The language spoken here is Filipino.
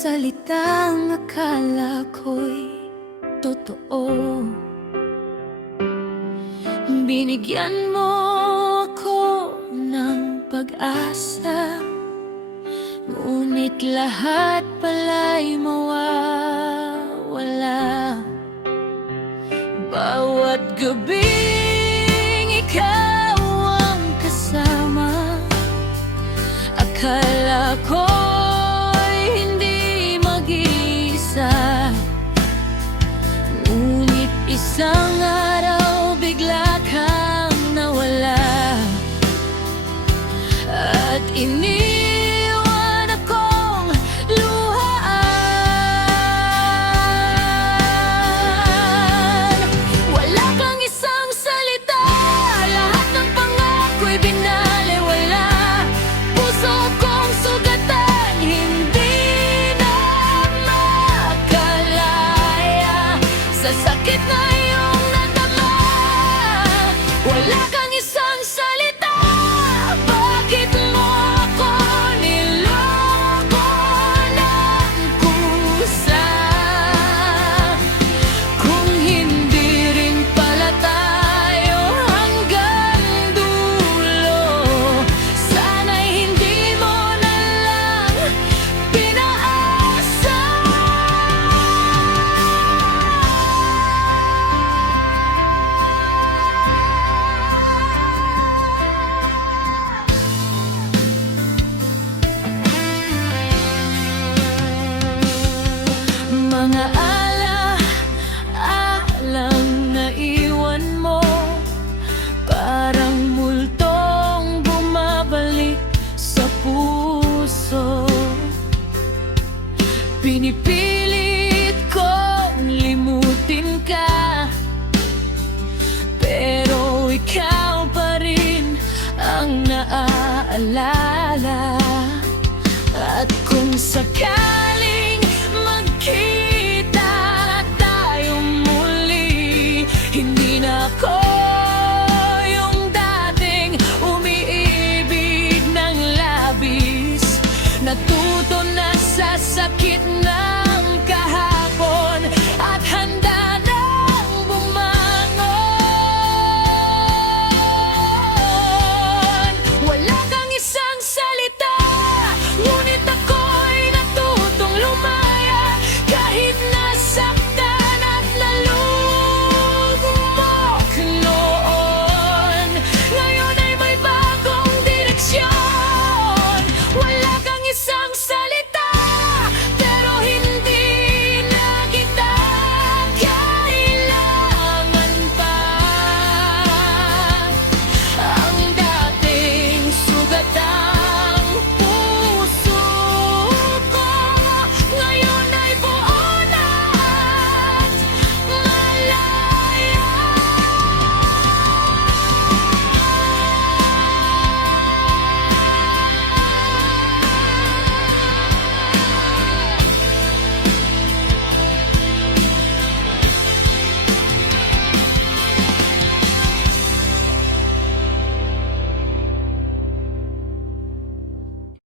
salitang akala ko'y totoo. Binigyan mo ako ng pag-asa, ngunit lahat pala'y mawawala. Bawat gabing ikaw ang kasama, akala ko'y hindi mag-iisa. Ngunit isang araw bigla kang nawala, at iniwan akong luhaan. Wala kang isang salita, lahat ng pangako'y binaliwala. Puso kong sugatan, hindi na makalaya sa sakit na iyong nadama. Wala kang isang salita, bakit mo ako niloko ng kusa? Kung hindi rin pala tayo hanggang dulo, sana'y hindi mo na lang pinaasa. Mga ala-alang naiwan mo, parang multong bumabalik sa puso. Pinipilit kong limutin ka, pero ikaw pa rin ang naaalala. At kung sakali